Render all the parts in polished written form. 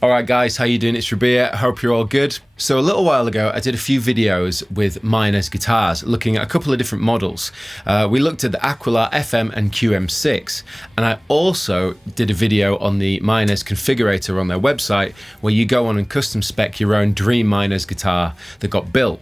Alright guys, how you doing? It's Rabea, hope you're all good. So a little while ago I did a few videos with Mayones guitars looking at a couple of different models. We looked at the Aquila FM and QM6, and I also did a video on the Mayones configurator on their website where you go on and custom spec your own dream Mayones guitar that got built.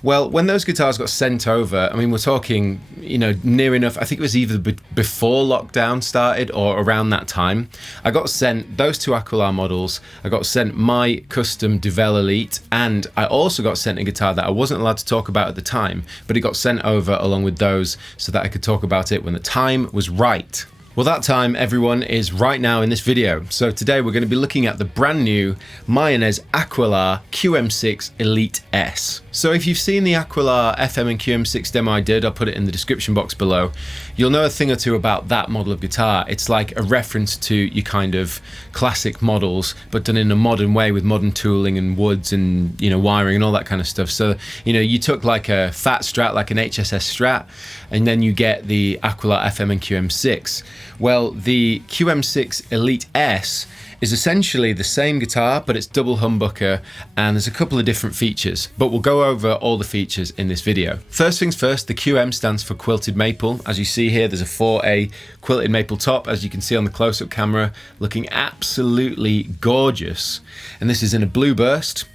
Well, when those guitars got sent over, I mean, we're talking, near enough, I think it was either before lockdown started or around that time. I got sent those two Aquila models, I got sent my custom Duvel Elite, and I also got sent a guitar that I wasn't allowed to talk about at the time, but it got sent over along with those so that I could talk about it when the time was right. Well, that time, everyone, is right now in this video. So today we're going to be looking at the brand new Mayones Aquila QM6 Elite S. So if you've seen the Aquila FM and QM6 demo I did, I'll put it in the description box below. You'll know a thing or two about that model of guitar. It's like a reference to your kind of classic models, but done in a modern way with modern tooling and woods and, wiring and all that kind of stuff. So, you took like a fat Strat, like an HSS Strat, and then you get the Aquila FM and QM6. Well, the QM6 Elite S is essentially the same guitar, but it's double humbucker, and there's a couple of different features, but we'll go over all the features in this video. First things first, the QM stands for quilted maple. As you see here, there's a 4A quilted maple top, as you can see on the close-up camera, looking absolutely gorgeous. And this is in a blue burst.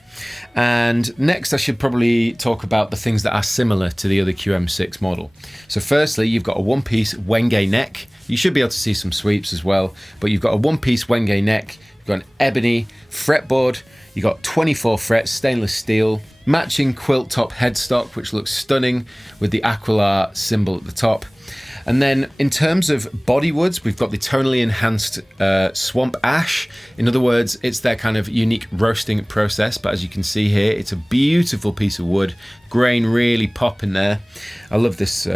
And next I should probably talk about the things that are similar to the other QM6 model. So firstly, you've got a one-piece Wenge neck. You should be able to see some sweeps as well, but you've got a one-piece Wenge neck, you've got an ebony fretboard, you've got 24 frets, stainless steel, matching quilt top headstock, which looks stunning with the Aquila symbol at the top. And then in terms of body woods, we've got the tonally enhanced swamp ash. In other words, it's their kind of unique roasting process, but as you can see here, it's a beautiful piece of wood. Grain really popping there. I love this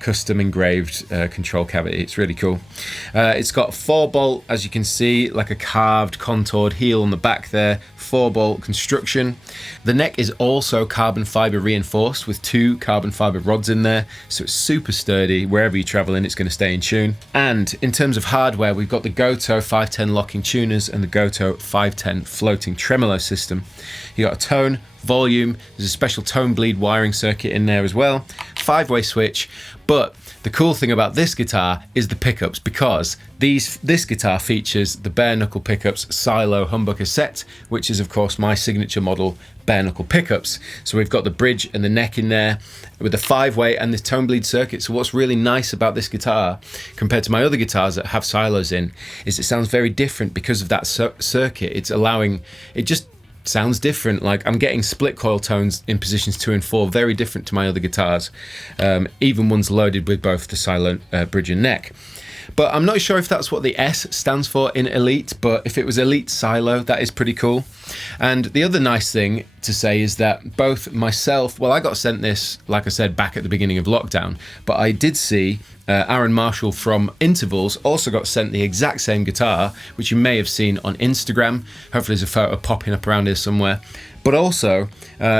custom engraved control cavity. It's really cool. It's got 4-bolt, as you can see, like a carved contoured heel on the back there, 4-bolt construction. The neck is also carbon fiber reinforced with 2 carbon fiber rods in there, so it's super sturdy. Wherever you're traveling, it's going to stay in tune. And in terms of hardware, we've got the Goto 510 locking tuners and the Goto 510 floating tremolo system. You got a tone, volume, there's a special tone bleed wiring circuit in there as well, 5-way switch. But the cool thing about this guitar is the pickups, because this guitar features the Bare Knuckle Pickups silo humbucker set, which is of course my signature model Bare Knuckle Pickups. So we've got the bridge and the neck in there with the 5-way and this tone bleed circuit. So what's really nice about this guitar compared to my other guitars that have silos in is it sounds very different because of that circuit. It's allowing, it just sounds different. Like I'm getting split coil tones in positions 2 and 4, very different to my other guitars, even ones loaded with both the silo bridge and neck. But I'm not sure if that's what the S stands for in Elite, but if it was Elite Silo, that is pretty cool. And the other nice thing to say is that both myself, well, I got sent this, like I said, back at the beginning of lockdown, but I did see Aaron Marshall from Intervals also got sent the exact same guitar, which you may have seen on Instagram. Hopefully there's a photo popping up around here somewhere. But also,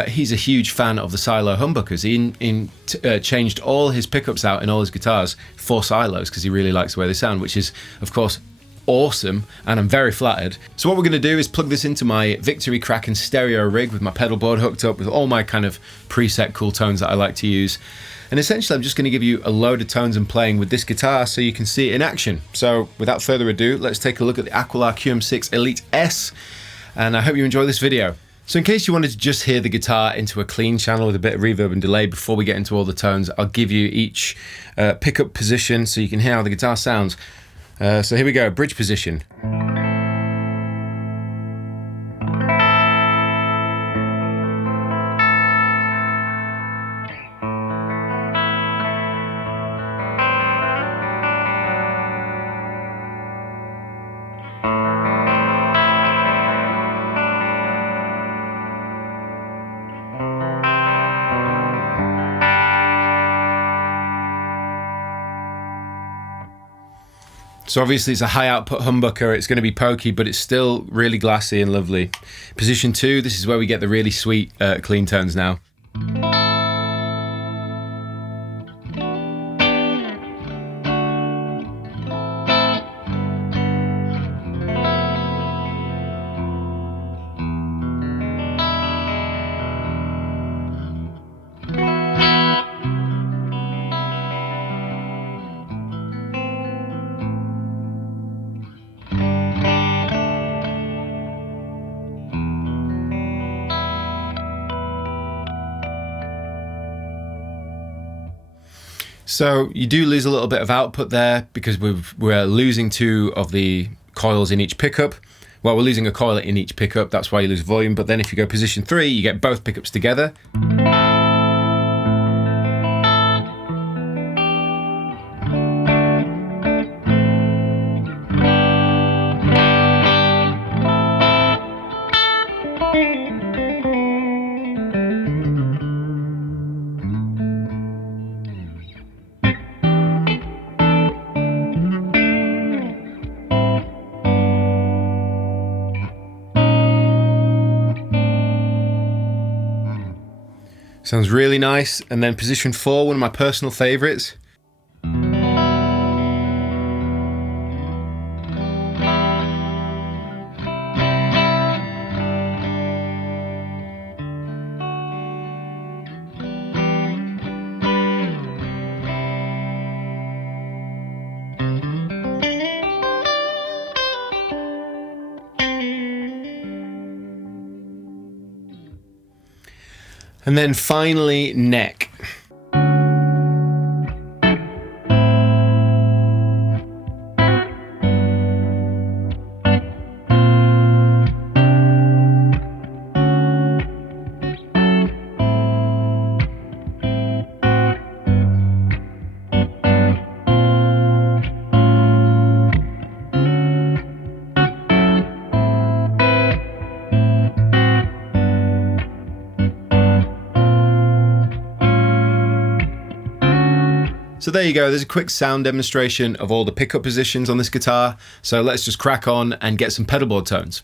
he's a huge fan of the silo humbuckers. He changed all his pickups out in all his guitars for silos because he really likes the way they sound, which is, of course, awesome, and I'm very flattered. So what we're going to do is plug this into my Victory Kraken stereo rig with my pedal board hooked up with all my kind of preset cool tones that I like to use. And essentially I'm just going to give you a load of tones I'm playing with this guitar so you can see it in action. So without further ado, let's take a look at the Aquila QM6 Elite S, and I hope you enjoy this video. So in case you wanted to just hear the guitar into a clean channel with a bit of reverb and delay before we get into all the tones, I'll give you each pickup position so you can hear how the guitar sounds. So here we go, bridge position. So obviously it's a high output humbucker, it's going to be pokey, but it's still really glassy and lovely. Position 2, this is where we get the really sweet clean tones now. So you do lose a little bit of output there because we're losing 2 of the coils in each pickup. Well, we're losing a coil in each pickup, that's why you lose volume. But then if you go position 3, you get both pickups together. Sounds really nice. And then position 4, one of my personal favorites. And then finally, neck. So there you go, there's a quick sound demonstration of all the pickup positions on this guitar. So let's just crack on and get some pedalboard tones.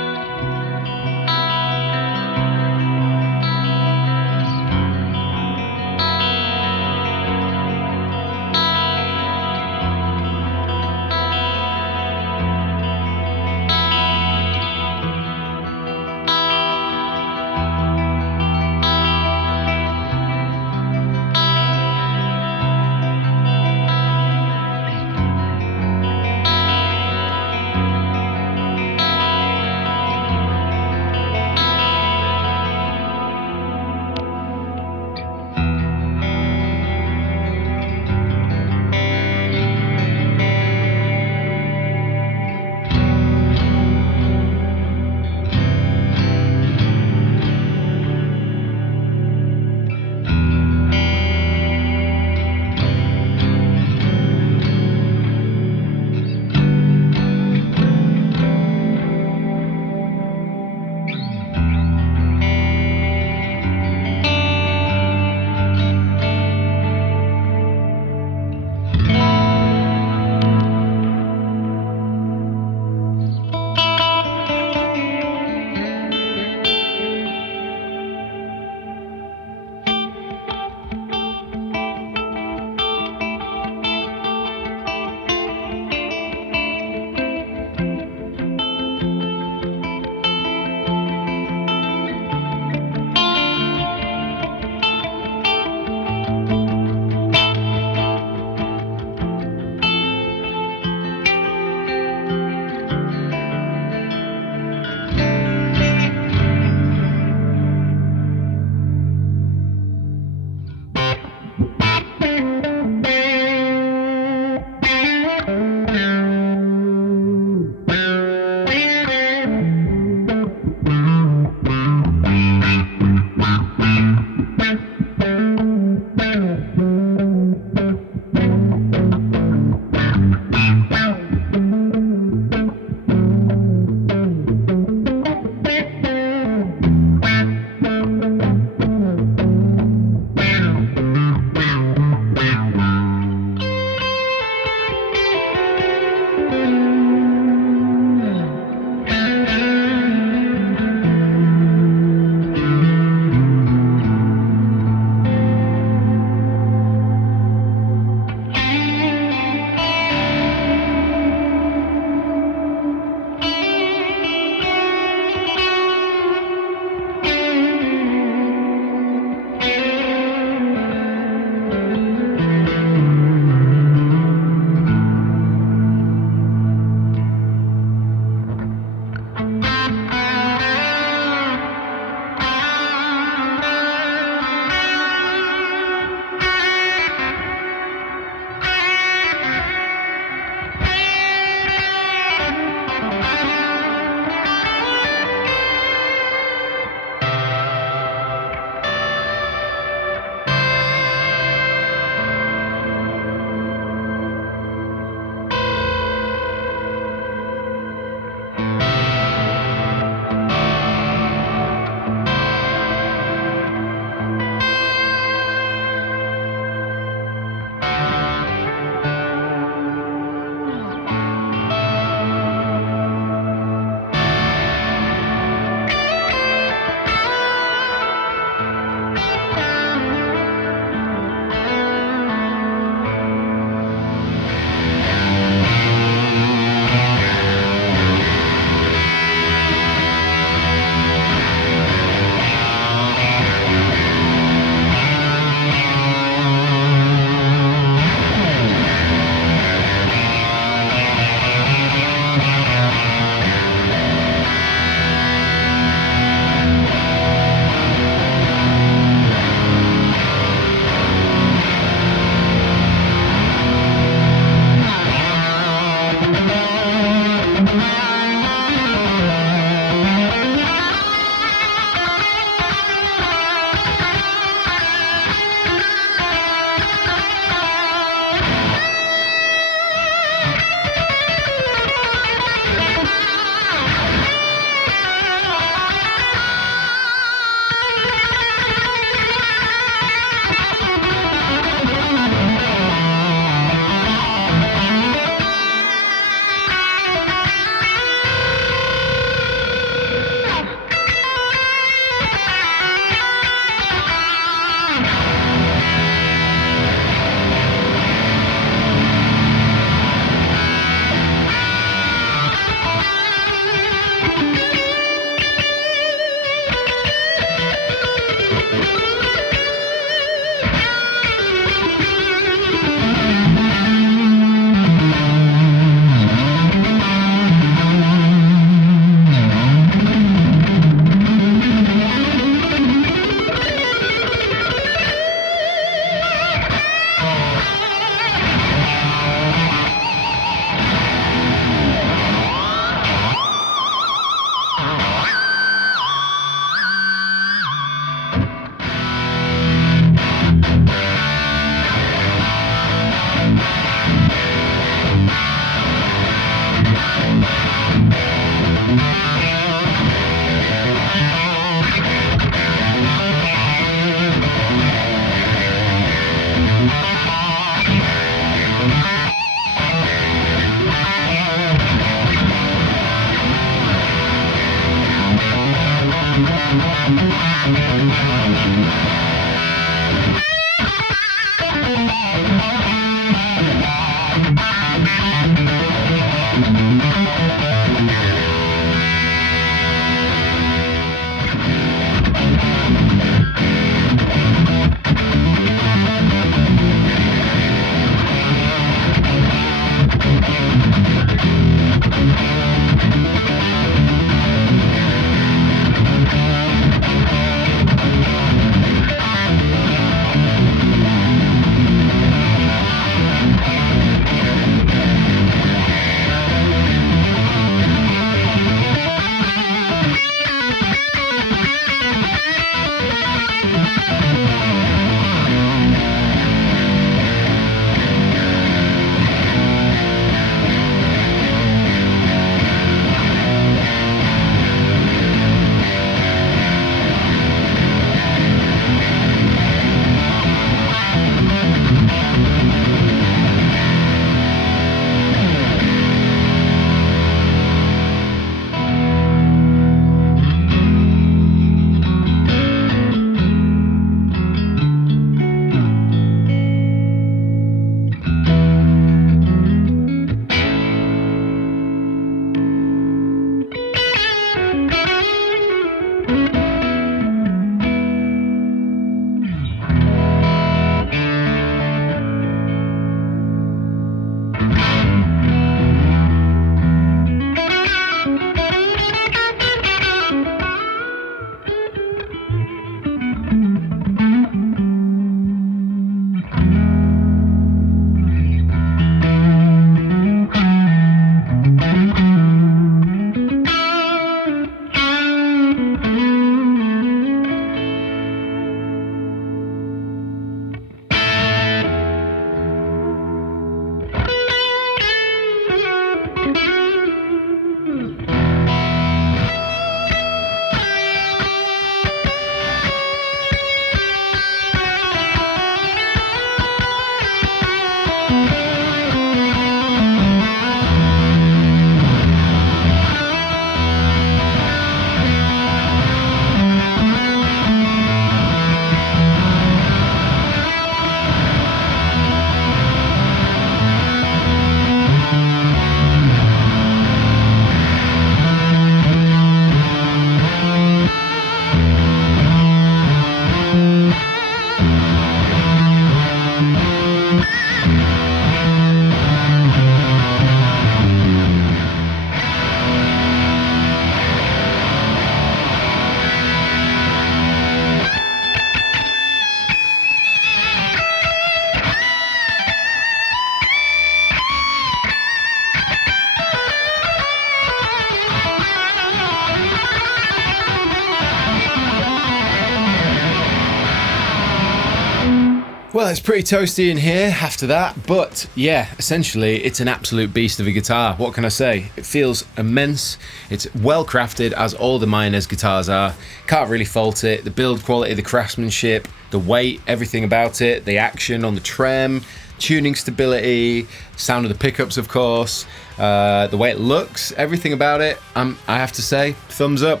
Well, it's pretty toasty in here after that, but yeah, essentially it's an absolute beast of a guitar. What can I say? It feels immense. It's well crafted, as all the Mayones guitars are. Can't really fault it. The build quality, the craftsmanship, the weight, everything about it, the action on the trem, tuning stability, sound of the pickups, of course, the way it looks, everything about it, I have to say, thumbs up.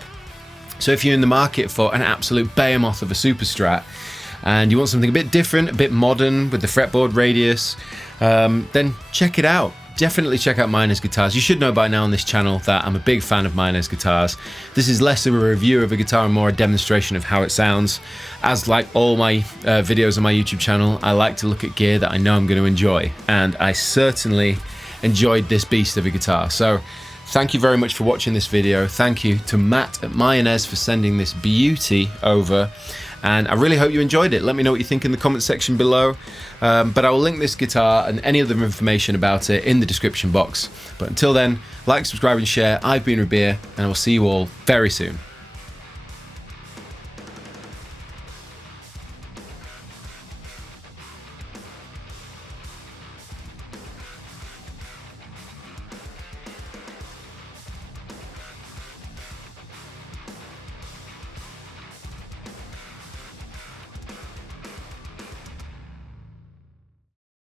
So if you're in the market for an absolute behemoth of a Super Strat, and you want something a bit different, a bit modern with the fretboard radius, then check it out. Definitely check out Mayones guitars. You should know by now on this channel that I'm a big fan of Mayones guitars. This is less of a review of a guitar and more a demonstration of how it sounds. As like all my videos on my YouTube channel, I like to look at gear that I know I'm going to enjoy, and I certainly enjoyed this beast of a guitar. So thank you very much for watching this video. Thank you to Matt at Mayones for sending this beauty over. And I really hope you enjoyed it. Let me know what you think in the comment section below. But I will link this guitar and any other information about it in the description box. But until then, like, subscribe and share. I've been Rabea, and I will see you all very soon.